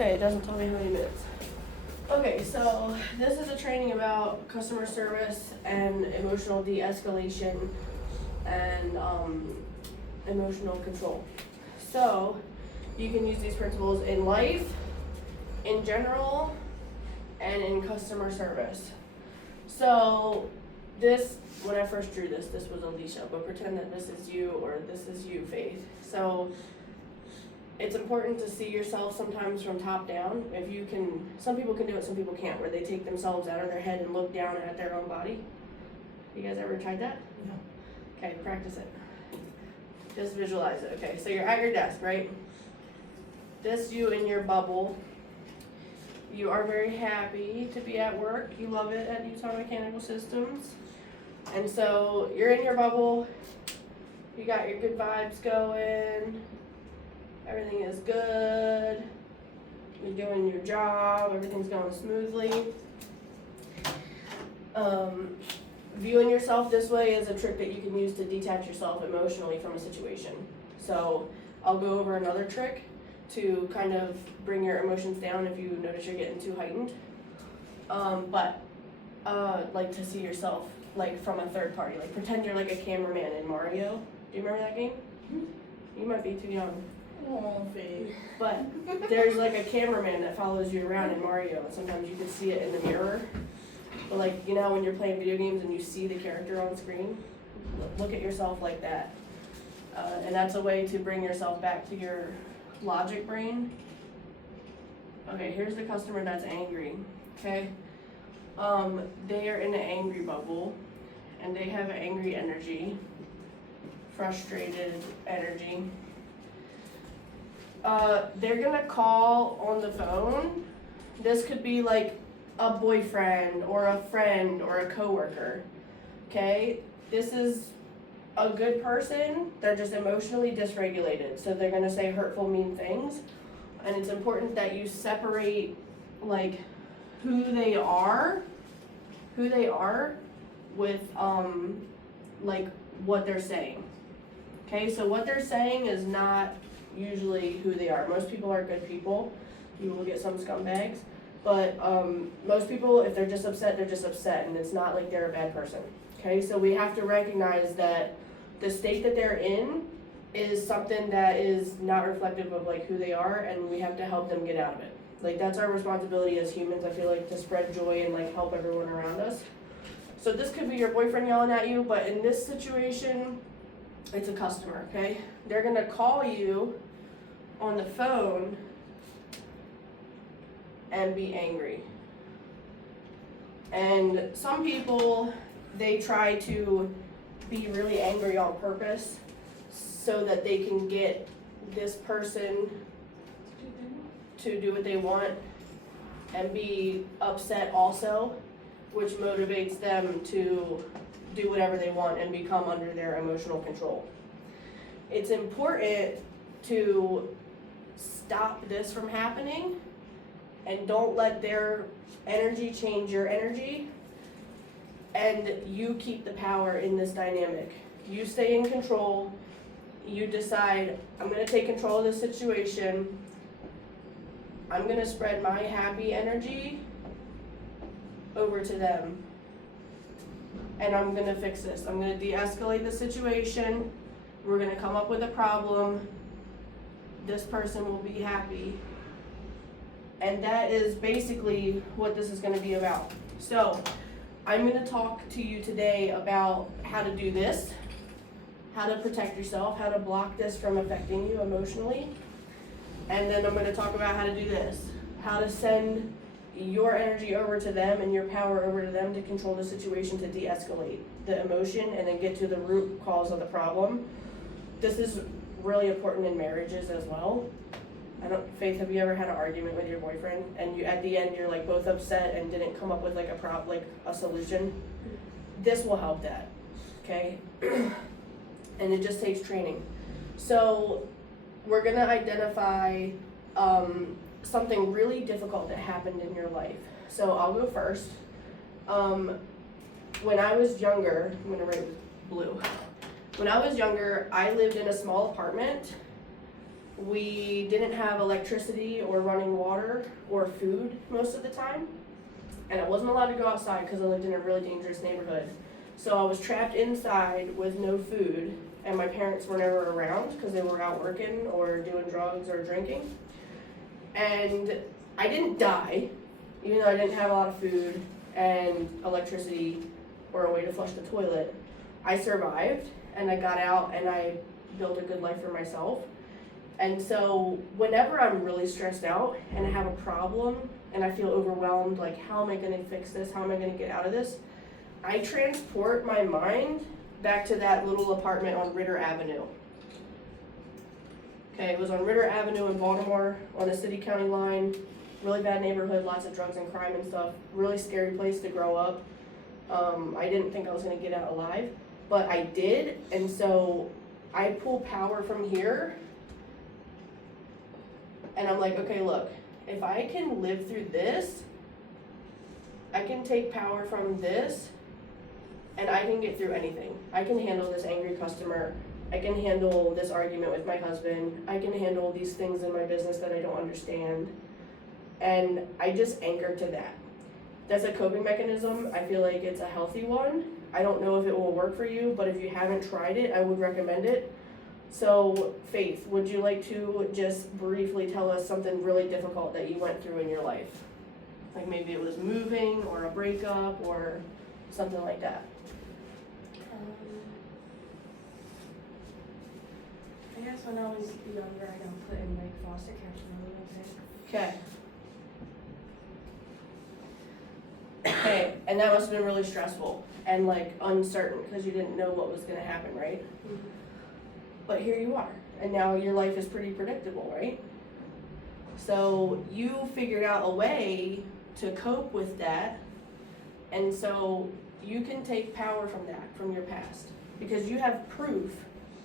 Okay, it doesn't tell me how many minutes. Okay, so this is a training about customer service and emotional de-escalation and emotional control. So you can use these principles in life, in general, and in customer service. So this, when I first drew this was Alicia, but pretend that this is you or this is you, Faith. So it's important to see yourself sometimes from top down. If you can, some people can do it, some people can't, where they take themselves out of their head and look down at their own body. You guys ever tried that? No. Okay, practice it. Just visualize it. Okay, so you're at your desk, right? This you in your bubble. You are very happy to be at work. You love it at Utah Mechanical Systems. And so you're in your bubble. You got your good vibes going. Everything is good. You're doing your job. Everything's going smoothly. Viewing yourself this way is a trick that you can use to detach yourself emotionally from a situation. So I'll go over another trick to kind of bring your emotions down if you notice you're getting too heightened. Like to see yourself like from a third party. Like pretend you're like a cameraman in Mario. Do you remember that game? You might be too young. Oh, Faith. But there's like a cameraman that follows you around in Mario, and sometimes you can see it in the mirror. But like, you know when you're playing video games and you see the character on screen? Look at yourself like that. And that's a way to bring yourself back to your logic brain. Okay, here's the customer that's angry, okay? They are in an angry bubble, and they have angry energy, frustrated energy. They're gonna call on the phone. This could be like a boyfriend or a friend or a coworker, okay? This is a good person, they're just emotionally dysregulated, so they're gonna say hurtful, mean things. And it's important that you separate like who they are with like what they're saying. Okay, so what they're saying is not usually who they are. Most people are good people. You will get some scumbags, but most people, if they're just upset, and it's not like they're a bad person. Okay, so we have to recognize that the state that they're in is something that is not reflective of like who they are, and we have to help them get out of it. Like that's our responsibility as humans, I feel like, to spread joy and like help everyone around us. So this could be your boyfriend yelling at you, but in this situation, it's a customer, okay? They're gonna call you on the phone and be angry. And some people, they try to be really angry on purpose so that they can get this person to do what they want and be upset also, which motivates them to do whatever they want and become under their emotional control. It's important to stop this from happening and don't let their energy change your energy, and you keep the power in this dynamic. You stay in control. You decide, I'm gonna take control of this situation. I'm gonna spread my happy energy over to them. And I'm gonna fix this. I'm gonna de-escalate the situation. We're gonna come up with a problem. This person will be happy. And that is basically what this is gonna be about. So, I'm gonna talk to you today about how to do this, how to protect yourself, how to block this from affecting you emotionally. And then I'm gonna talk about how to do this, how to send your energy over to them and your power over to them to control the situation, to de-escalate the emotion and then get to the root cause of the problem. This is really important in marriages as well. Faith, have you ever had an argument with your boyfriend and you at the end you're like both upset and didn't come up with like a solution? This will help that, okay? And it just takes training. So we're gonna identify something really difficult that happened in your life. So I'll go first. When I was younger, I'm gonna write with blue. When I was younger, I lived in a small apartment We didn't have electricity or running water or food most of the time. And I wasn't allowed to go outside because I lived in a really dangerous neighborhood. So I was trapped inside with no food, and my parents were never around because they were out working or doing drugs or drinking. And I didn't die, even though I didn't have a lot of food and electricity or a way to flush the toilet. I survived, and I got out, and I built a good life for myself. And so whenever I'm really stressed out and I have a problem and I feel overwhelmed, like how am I gonna fix this? How am I gonna get out of this? I transport my mind back to that little apartment on Ritter Avenue. Okay, it was on Ritter Avenue in Baltimore on the city-county line. Really bad neighborhood, lots of drugs and crime and stuff. Really scary place to grow up. I didn't think I was gonna get out alive, but I did, and so I pull power from here. And I'm like, okay, look, if I can live through this, I can take power from this, and I can get through anything. I can handle this angry customer. I can handle this argument with my husband. I can handle these things in my business that I don't understand. And I just anchor to that. That's a coping mechanism. I feel like it's a healthy one. I don't know if it will work for you, but if you haven't tried it, I would recommend it. So, Faith, would you like to just briefly tell us something really difficult that you went through in your life? Like maybe it was moving or a breakup or something like that. I guess when I was younger, I got put in like foster care for a little bit. Okay. Okay, and that must have been really stressful and like uncertain because you didn't know what was gonna happen, right? Mm-hmm. But here you are, and now your life is pretty predictable, right? So you figured out a way to cope with that, and so you can take power from that, from your past, because you have proof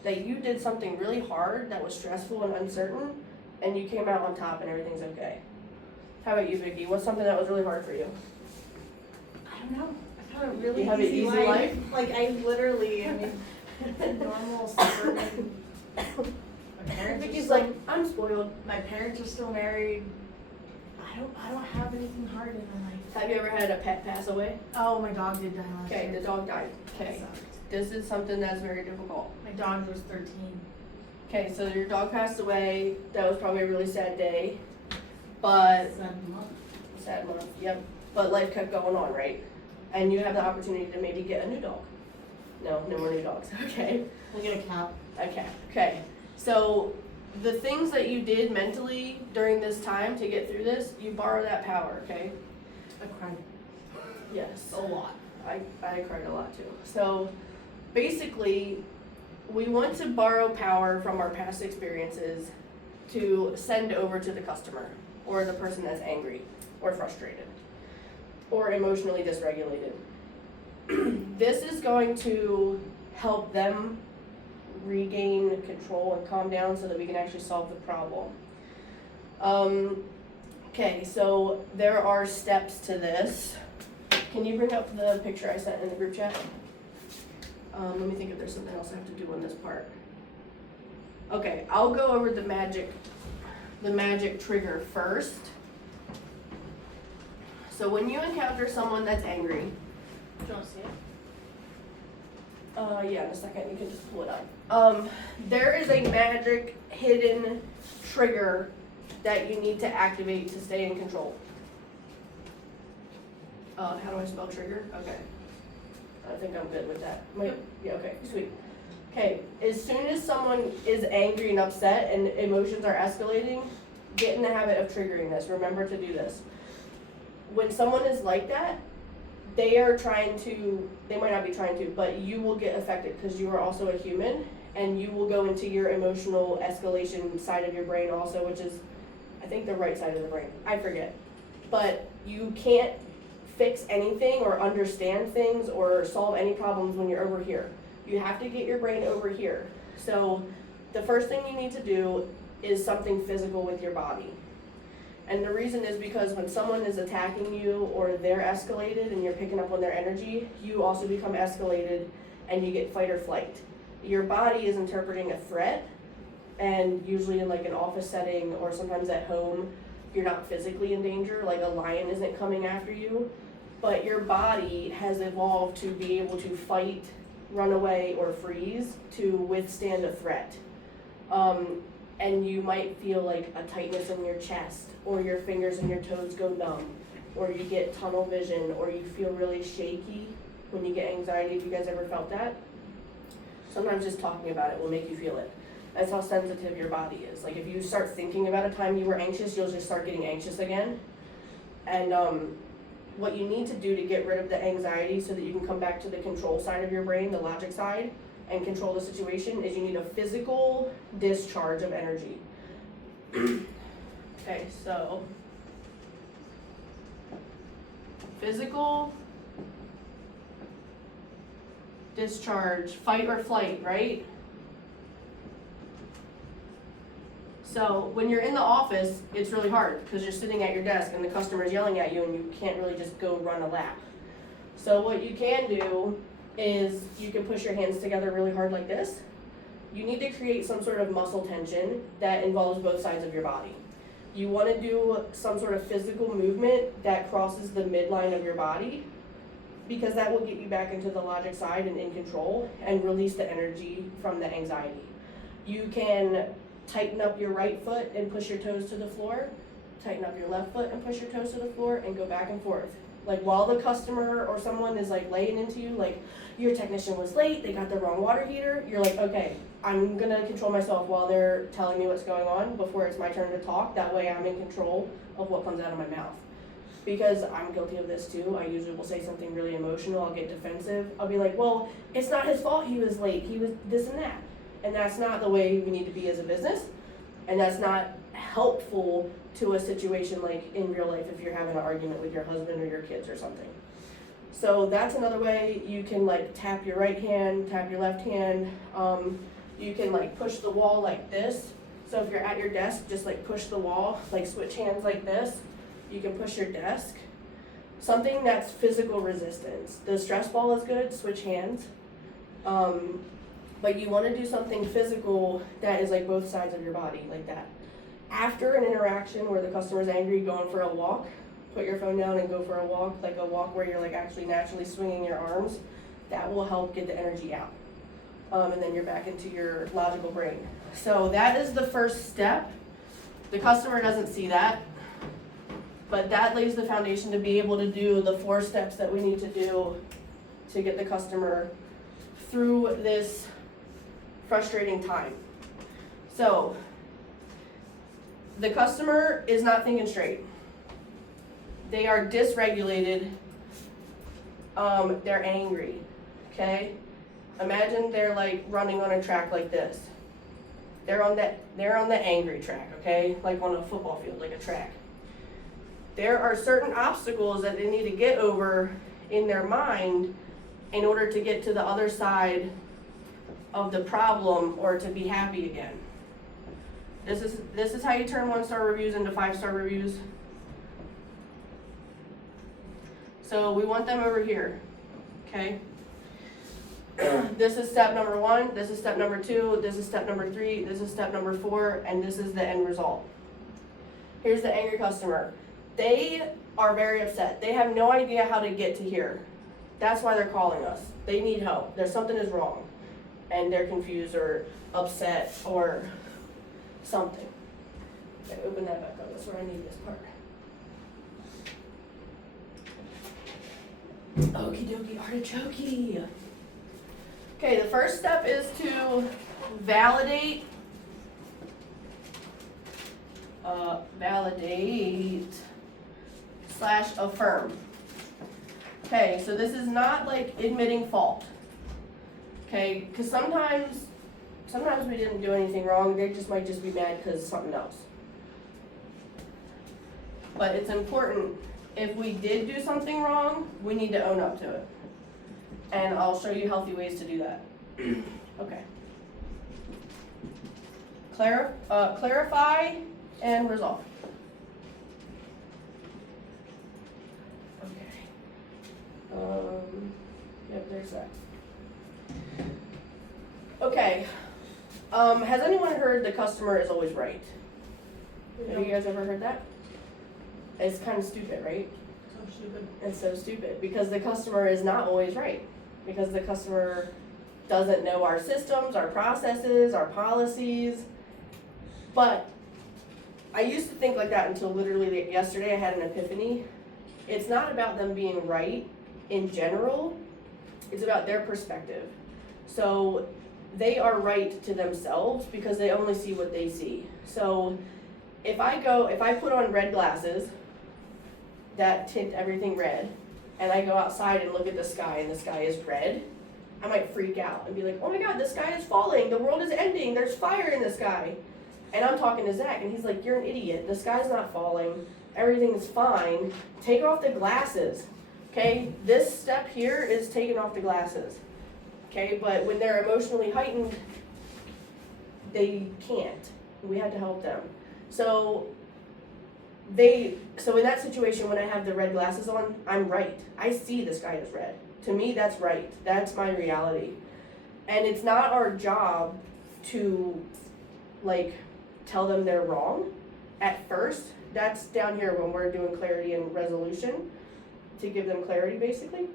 that you did something really hard that was stressful and uncertain, and you came out on top and everything's okay. How about you, Vicky? What's something that was really hard for you? I don't know. I had a really You have an easy life? Like I literally, I mean, normal suburban. My parents are Vicky's still, like, I'm spoiled. my parents are still married. I don't have anything hard in my life. Have you ever had a pet pass away? Oh, my dog did die last Okay, year. the dog died. Okay, Sucked. this is something that's very difficult. My dog was 13. Okay, so your dog passed away. That was probably a really sad day, but 7 months. sad month. Yep. But life kept going on, right? And you have the opportunity to maybe get a new dog. No more new dogs. Okay. I get a cat. Okay. Okay. So the things that you did mentally during this time to get through this, you borrow that power. Okay. I cried Yes. a lot. I cried a lot too. So basically, we want to borrow power from our past experiences to send over to the customer or the person that's angry or frustrated or emotionally dysregulated. This is going to help them regain control and calm down so that we can actually solve the problem. Okay, so there are steps to this. Can you bring up the picture I sent in the group chat? Let me think if there's something else I have to do on this part. Okay, I'll go over the magic trigger first. So when you encounter someone that's angry, Do you want to see it? yeah, in a second, you can just pull it up. There is a magic hidden trigger that you need to activate to stay in control. How do I spell trigger? Okay. I think I'm good with that. Wait, yeah, okay, sweet. Okay, as soon as someone is angry and upset and emotions are escalating, get in the habit of triggering this. Remember to do this. When someone is like that, they might not be trying to, but you will get affected because you are also a human and you will go into your emotional escalation side of your brain also, which is, I think, the right side of the brain. I forget. But you can't fix anything or understand things or solve any problems when you're over here. You have to get your brain over here. So the first thing you need to do is something physical with your body. And the reason is because when someone is attacking you or they're escalated and you're picking up on their energy, you also become escalated and you get fight or flight. Your body is interpreting a threat and usually in like an office setting or sometimes at home, you're not physically in danger, like a lion isn't coming after you, but your body has evolved to be able to fight, run away, or freeze to withstand a threat. And you might feel like a tightness in your chest, or your fingers and your toes go numb, or you get tunnel vision, or you feel really shaky when you get anxiety. Have you guys ever felt that? Sometimes just talking about it will make you feel it. That's how sensitive your body is. Like if you start thinking about a time you were anxious, you'll just start getting anxious again. And what you need to do to get rid of the anxiety so that you can come back to the control side of your brain, the logic side, and control the situation is you need a physical discharge of energy. Okay, so physical discharge, fight or flight, right? So when you're in the office, it's really hard because you're sitting at your desk and the customer's yelling at you and you can't really just go run a lap. So what you can do is you can push your hands together really hard like this. You need to create some sort of muscle tension that involves both sides of your body. You want to do some sort of physical movement that crosses the midline of your body because that will get you back into the logic side and in control and release the energy from the anxiety. You can tighten up your right foot and push your toes to the floor, tighten up your left foot and push your toes to the floor and go back and forth. Like while the customer or someone is like laying into you, like your technician was late, they got the wrong water heater, you're like, okay, I'm gonna control myself while they're telling me what's going on before it's my turn to talk. That way I'm in control of what comes out of my mouth. Because I'm guilty of this too. I usually will say something really emotional, I'll get defensive. I'll be like, well, it's not his fault he was late, he was this and that. And that's not the way we need to be as a business. And that's not helpful to a situation like in real life if you're having an argument with your husband or your kids or something. So that's another way. You can like tap your right hand, tap your left hand. You can like push the wall like this. So if you're at your desk, just like push the wall, like switch hands like this. You can push your desk. Something that's physical resistance. The stress ball is good, switch hands. But you want to do something physical that is like both sides of your body, like that. After an interaction where the customer's angry, going for a walk, put your phone down and go for a walk, like a walk where you're like actually naturally swinging your arms. That will help get the energy out. And then you're back into your logical brain. So that is the first step. The customer doesn't see that, but that lays the foundation to be able to do the 4 steps that we need to do to get the customer through this frustrating time. So the customer is not thinking straight. They are dysregulated. They're angry. Okay? Imagine they're like running on a track like this. They're on the angry track, okay? Like on a football field, like a track. There are certain obstacles that they need to get over in their mind in order to get to the other side of the problem or to be happy again. This is how you turn 1-star reviews into 5-star reviews. So we want them over here, okay? This is step number 1, this is step number 2, this is step number 3, this is step number 4, and this is the end result. Here's the angry customer. They are very upset. They have no idea how to get to here. That's why they're calling us. They need help. There's something is wrong. And they're confused or upset or something. Okay, open that back up. That's where I need this part. Okie dokie artichoke. Okay, the first step is to validate / affirm. Okay, so this is not like admitting fault. Okay, because sometimes we didn't do anything wrong. They just might just be mad because of something else. But it's important, if we did do something wrong, we need to own up to it. And I'll show you healthy ways to do that. Okay. Clarify and resolve. Okay. Yep, there's that. Okay. Has anyone heard the customer is always right? Have you guys ever heard that? It's kind of stupid, right? So stupid. It's so stupid because the customer is not always right. Because the customer doesn't know our systems, our processes, our policies. But I used to think like that until literally yesterday I had an epiphany. It's not about them being right in general, it's about their perspective. So they are right to themselves because they only see what they see. So if I put on red glasses that tint everything red, and I go outside and look at the sky and the sky is red, I might freak out and be like, oh my god, the sky is falling, the world is ending, there's fire in the sky. And I'm talking to Zach and he's like, you're an idiot, the sky's not falling, everything's fine, take off the glasses. Okay, this step here is taking off the glasses. Okay, but when they're emotionally heightened, they can't. We had to help them. So in that situation, when I have the red glasses on, I'm right. I see the sky is red. To me, that's right. That's my reality. And it's not our job to, like, tell them they're wrong at first. That's down here when we're doing clarity and resolution, to give them clarity, basically.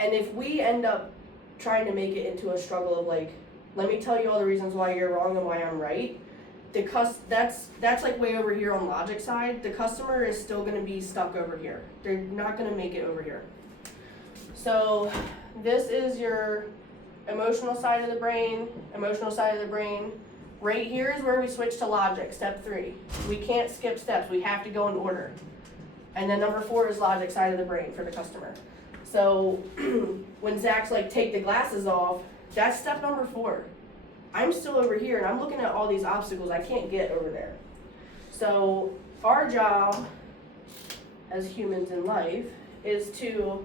And if we end up trying to make it into a struggle of, like, let me tell you all the reasons why you're wrong and why I'm right, that's like way over here on logic side. The customer is still going to be stuck over here. They're not going to make it over here. So this is your emotional side of the brain, Right here is where we switch to logic, step 3. We can't skip steps, we have to go in order. And then number 4 is logic side of the brain for the customer. So when Zach's like, take the glasses off, that's step number 4. I'm still over here and I'm looking at all these obstacles I can't get over there. So our job as humans in life is to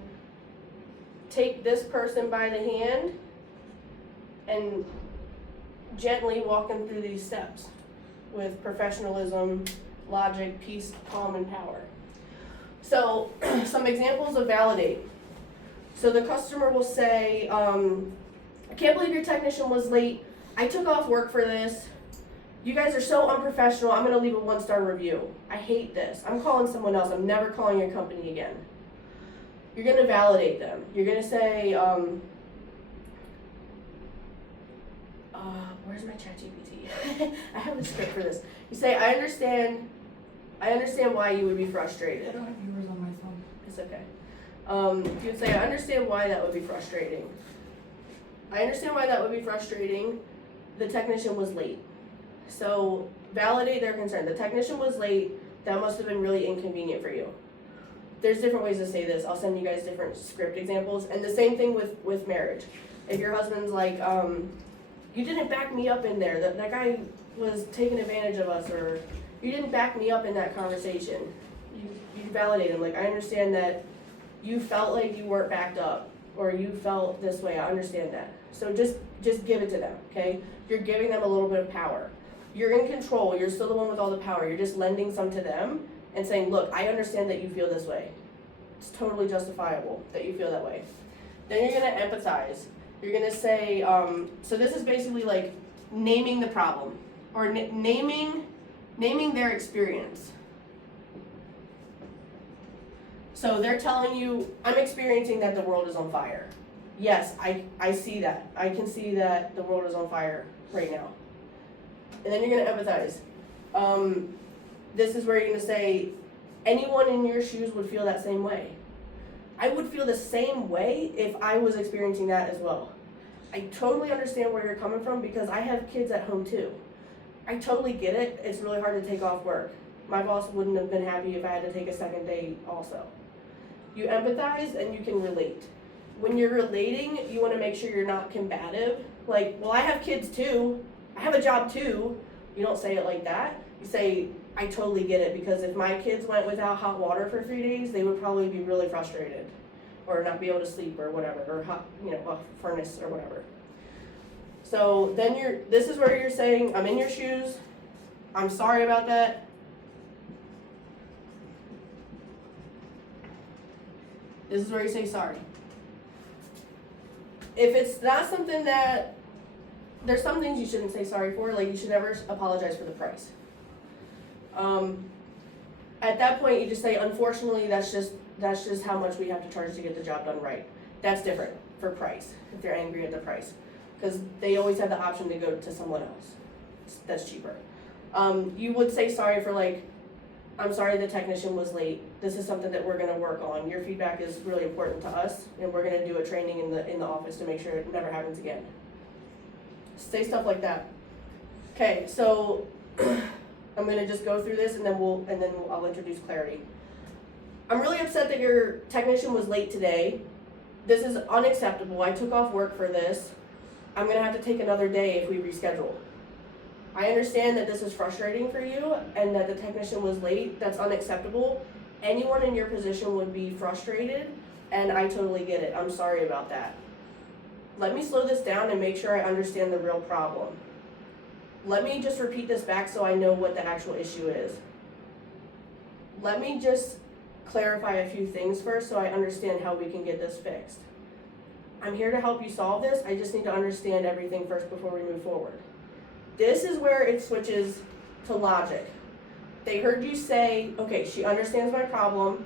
take this person by the hand and gently walk them through these steps with professionalism, logic, peace, calm, and power. So some examples of validate. So the customer will say, I can't believe your technician was late. I took off work for this. You guys are so unprofessional. I'm going to leave a 1-star review. I hate this. I'm calling someone else. I'm never calling your company again. You're going to validate them. You're going to say, where's my ChatGPT? I have a script for this. You say, I understand why you would be frustrated. I don't have viewers on my phone. It's okay. You would say, I understand why that would be frustrating. I understand why that would be frustrating. The technician was late. So validate their concern. The technician was late. That must have been really inconvenient for you. There's different ways to say this. I'll send you guys different script examples. And the same thing with marriage. If your husband's like, you didn't back me up in there. That guy was taking advantage of us, or you didn't back me up in that conversation. You validate him. Like, I understand that you felt like you weren't backed up, or you felt this way. I understand that. So just give it to them, okay? You're giving them a little bit of power. You're in control. You're still the one with all the power. You're just lending some to them and saying, look, I understand that you feel this way. It's totally justifiable that you feel that way. Then you're going to empathize. You're going to say, so this is basically like naming the problem, or naming their experience. So they're telling you, I'm experiencing that the world is on fire. Yes, I see that. I can see that the world is on fire right now. And then you're going to empathize. This is where you're going to say, anyone in your shoes would feel that same way. I would feel the same way if I was experiencing that as well. I totally understand where you're coming from because I have kids at home too. I totally get it. It's really hard to take off work. My boss wouldn't have been happy if I had to take a second day also. You empathize and you can relate. When you're relating, you want to make sure you're not combative. Like, well, I have kids too. I have a job too. You don't say it like that. You say, I totally get it, because if my kids went without hot water for 3 days, they would probably be really frustrated, or not be able to sleep or whatever, or hot, a furnace or whatever. So then this is where you're saying, I'm in your shoes. I'm sorry about that. This is where you say sorry. If it's not something that there's some things you shouldn't say sorry for, like you should never apologize for the price. At that point, you just say, unfortunately, that's just how much we have to charge to get the job done right. That's different for price, if they're angry at the price, because they always have the option to go to someone else that's cheaper. You would say sorry for like, I'm sorry the technician was late. This is something that we're gonna work on. Your feedback is really important to us, and we're gonna do a training in the office to make sure it never happens again. Say stuff like that. Okay, so I'm gonna just go through this and then I'll introduce clarity. I'm really upset that your technician was late today. This is unacceptable. I took off work for this. I'm gonna have to take another day if we reschedule. I understand that this is frustrating for you and that the technician was late. That's unacceptable. Anyone in your position would be frustrated, and I totally get it. I'm sorry about that. Let me slow this down and make sure I understand the real problem. Let me just repeat this back so I know what the actual issue is. Let me just clarify a few things first so I understand how we can get this fixed. I'm here to help you solve this. I just need to understand everything first before we move forward. This is where it switches to logic. They heard you say, okay, she understands my problem,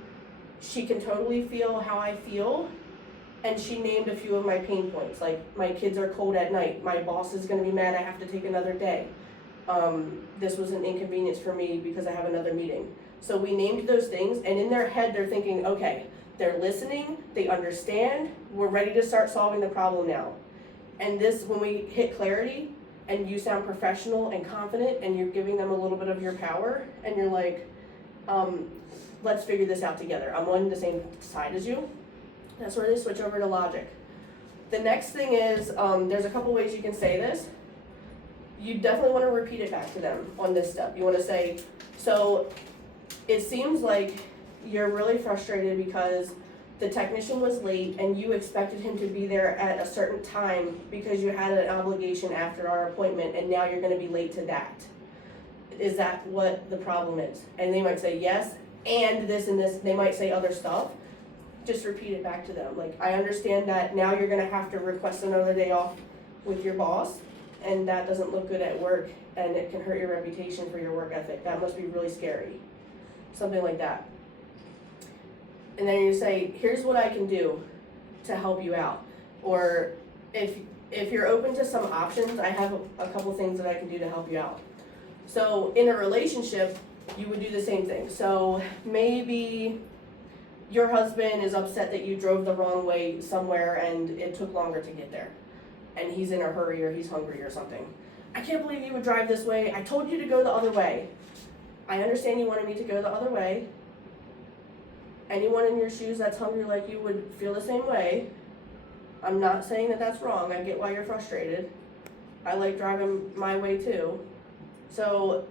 she can totally feel how I feel, and she named a few of my pain points, like my kids are cold at night, my boss is gonna be mad I have to take another day. This was an inconvenience for me because I have another meeting. So we named those things, and in their head they're thinking, okay, they're listening, they understand, we're ready to start solving the problem now. And this, when we hit clarity, and you sound professional and confident, and you're giving them a little bit of your power, and you're like, let's figure this out together. I'm on the same side as you. That's where they switch over to logic. The next thing is, there's a couple ways you can say this. You definitely want to repeat it back to them on this step. You want to say, so it seems like you're really frustrated because the technician was late and you expected him to be there at a certain time because you had an obligation after our appointment, and now you're going to be late to that. Is that what the problem is? And they might say yes, and this and this. They might say other stuff. Just repeat it back to them. Like, I understand that now you're going to have to request another day off with your boss, and that doesn't look good at work, and it can hurt your reputation for your work ethic. That must be really scary. Something like that. And then you say, here's what I can do to help you out. Or if you're open to some options, I have a couple things that I can do to help you out. So in a relationship, you would do the same thing. So maybe your husband is upset that you drove the wrong way somewhere and it took longer to get there. And he's in a hurry or he's hungry or something. I can't believe you would drive this way. I told you to go the other way. I understand you wanted me to go the other way. Anyone in your shoes that's hungry like you would feel the same way. I'm not saying that that's wrong. I get why you're frustrated. I like driving my way too. So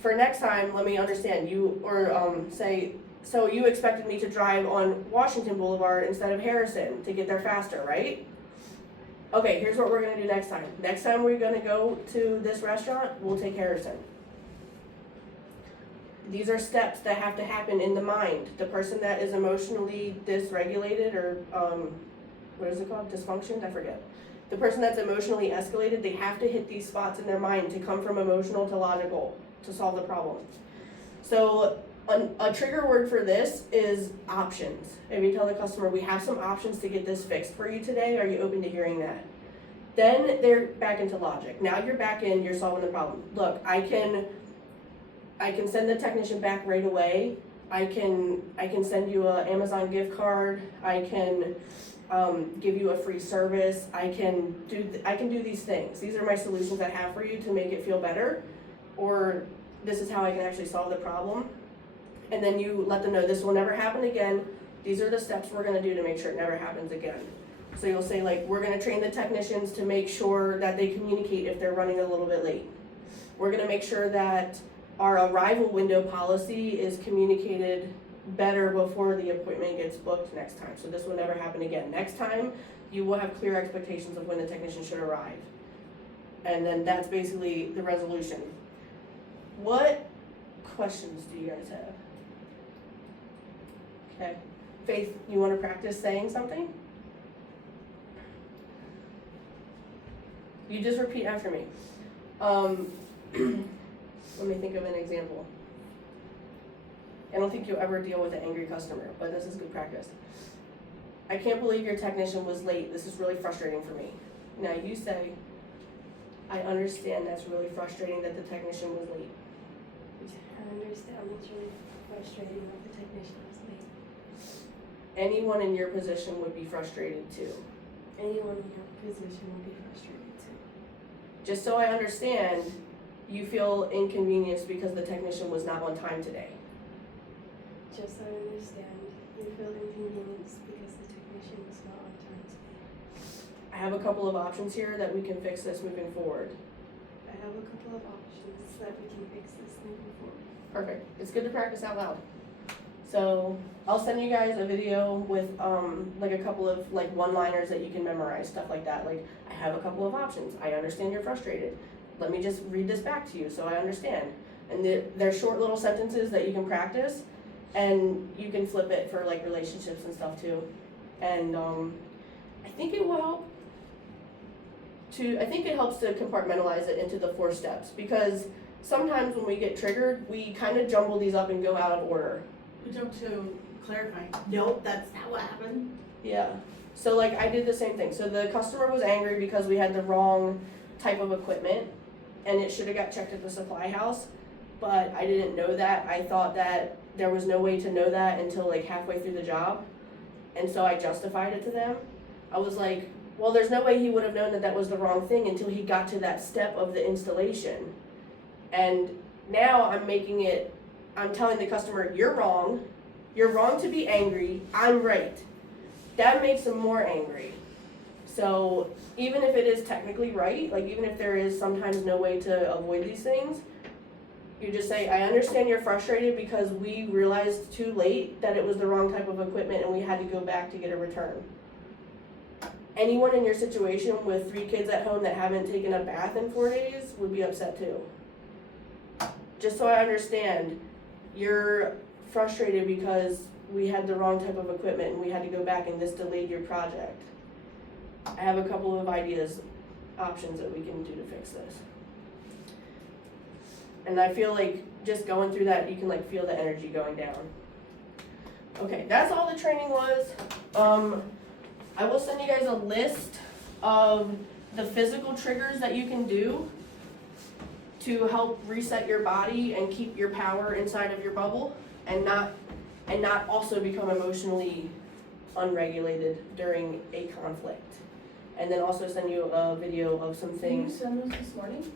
for next time, let me understand you, or say, so you expected me to drive on Washington Boulevard instead of Harrison to get there faster, right? Okay, here's what we're gonna do next time. Next time we're gonna go to this restaurant, we'll take Harrison. These are steps that have to happen in the mind. The person that is emotionally dysregulated, or what is it called? Dysfunctioned? I forget. The person that's emotionally escalated, they have to hit these spots in their mind to come from emotional to logical to solve the problem. So a trigger word for this is options. If you tell the customer, we have some options to get this fixed for you today, are you open to hearing that? Then they're back into logic. Now you're back in, you're solving the problem. Look, I can send the technician back right away. I can send you an Amazon gift card. I can give you a free service. I can do these things. These are my solutions I have for you to make it feel better, or this is how I can actually solve the problem. And then you let them know this will never happen again. These are the steps we're gonna do to make sure it never happens again. So you'll say, like, we're gonna train the technicians to make sure that they communicate if they're running a little bit late. We're gonna make sure that our arrival window policy is communicated better before the appointment gets booked next time. So this will never happen again. Next time, you will have clear expectations of when the technician should arrive. And then that's basically the resolution. What questions do you guys have? Okay. Faith, you want to practice saying something? You just repeat after me. Let me think of an example. I don't think you'll ever deal with an angry customer, but this is good practice. I can't believe your technician was late. This is really frustrating for me. Now you say, I understand that's really frustrating that the technician was late. I understand it's really frustrating that the technician was late. Anyone in your position would be frustrated too. Anyone in your position would be frustrated too. Just so I understand, you feel inconvenienced because the technician was not on time today. Just so I understand, you feel inconvenienced because the technician was not on time today. I have a couple of options here that we can fix this moving forward. I have a couple of options that we can fix this moving forward. Perfect. It's good to practice out loud. So I'll send you guys a video with like a couple of like one-liners that you can memorize, stuff like that. Like, I have a couple of options. I understand you're frustrated. Let me just read this back to you so I understand. And they're short little sentences that you can practice, and you can flip it for like relationships and stuff too. And I think it will help. I think it helps to compartmentalize it into the 4 steps, because sometimes when we get triggered, we kind of jumble these up and go out of order. We jump to clarifying. Nope, that's not what happened. Yeah. So like I did the same thing. So the customer was angry because we had the wrong type of equipment, and it should have got checked at the supply house, but I didn't know that. I thought that there was no way to know that until like halfway through the job, and so I justified it to them. I was like, well, there's no way he would have known that that was the wrong thing until he got to that step of the installation. And now I'm telling the customer, you're wrong to be angry, I'm right. That makes them more angry. So even if it is technically right, like even if there is sometimes no way to avoid these things, you just say, I understand you're frustrated because we realized too late that it was the wrong type of equipment and we had to go back to get a return. Anyone in your situation with 3 kids at home that haven't taken a bath in 4 days would be upset too. Just so I understand, you're frustrated because we had the wrong type of equipment and we had to go back and this delayed your project. I have a couple of options that we can do to fix this. And I feel like just going through that, you can like feel the energy going down. Okay, that's all the training was. I will send you guys a list of the physical triggers that you can do to help reset your body and keep your power inside of your bubble, and not also become emotionally unregulated during a conflict. And then also send you a video of some things. Did you send those this morning?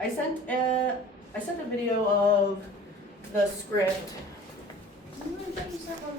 I sent a video of the script. I thought you sent one